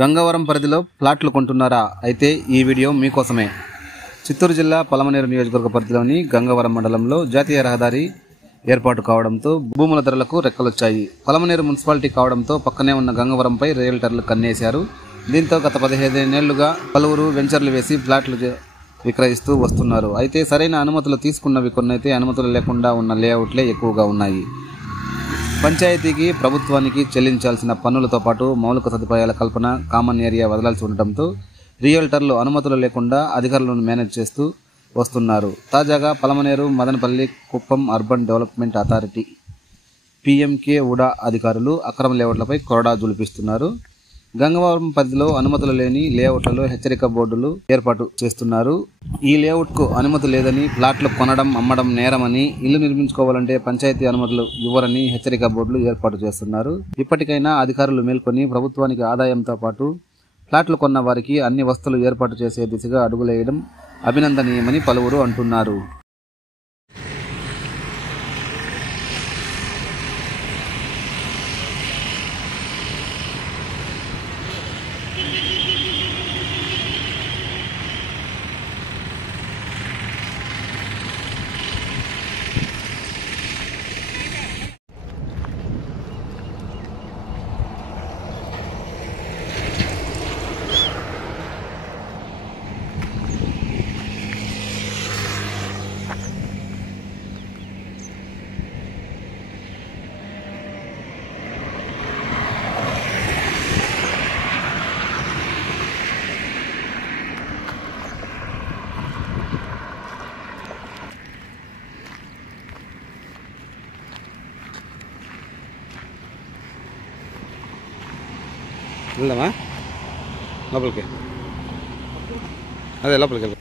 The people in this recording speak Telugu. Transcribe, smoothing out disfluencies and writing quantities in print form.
గంగవరం పరిధిలో ప్లాట్లు కొంటున్నారా? అయితే ఈ వీడియో మీకోసమే. చిత్తూరు జిల్లా పలమనేరు నియోజకవర్గ పరిధిలోని గంగవరం మండలంలో జాతీయ రహదారి ఏర్పాటు కావడంతో భూముల ధరలకు రెక్కలొచ్చాయి. పలమనేరు మున్సిపాలిటీ కావడంతో పక్కనే ఉన్న గంగవరంపై రియల్టర్లు కన్నేశారు. దీంతో గత 15 ఏళ్లుగా పలువురు వెంచర్లు వేసి ప్లాట్లు విక్రయిస్తూ వస్తున్నారు. అయితే సరైన అనుమతులు తీసుకున్నవి కొన్నైతే అనుమతులు లేకుండా ఉన్న లేఅవుట్లే ఎక్కువగా ఉన్నాయి. పంచాయతీకి ప్రభుత్వానికి చెల్లించాల్సిన పన్నులతో పాటు మౌలిక సదుపాయాల కల్పన, కామన్ ఏరియా వదలాల్సి ఉండటంతో రియల్టర్లు అనుమతులు లేకుండా అధికారులను మేనేజ్ చేస్తూ వస్తున్నారు. తాజాగా Palamaneru, Madanapalle, Kuppam urban development authority PMK ఉడా అధికారులు అక్రమ లేఅవుట్లపై కొరడా జులిపిస్తున్నారు. గంగవరం పరిధిలో అనుమతులు లేని లేఅవుట్లలో హెచ్చరిక బోర్డులు ఏర్పాటు చేస్తున్నారు. ఈ లేఅవుట్కు అనుమతి లేదని, ప్లాట్లు కొనడం, అమ్మడం నేరమని, ఇల్లు నిర్మించుకోవాలంటే పంచాయతీ అనుమతులు ఇవ్వరని హెచ్చరిక బోర్డులు ఏర్పాటు చేస్తున్నారు. ఇప్పటికైనా అధికారులు మేల్కొని ప్రభుత్వానికి ఆదాయంతో పాటు ప్లాట్లు కొన్న వారికి అన్ని వసతులు ఏర్పాటు చేసే దిశగా అడుగులేయడం అభినందనీయమని పలువురు అంటున్నారు. వెళ్దామా లోపలికి? అదే లోపలికి వెళ్దాం.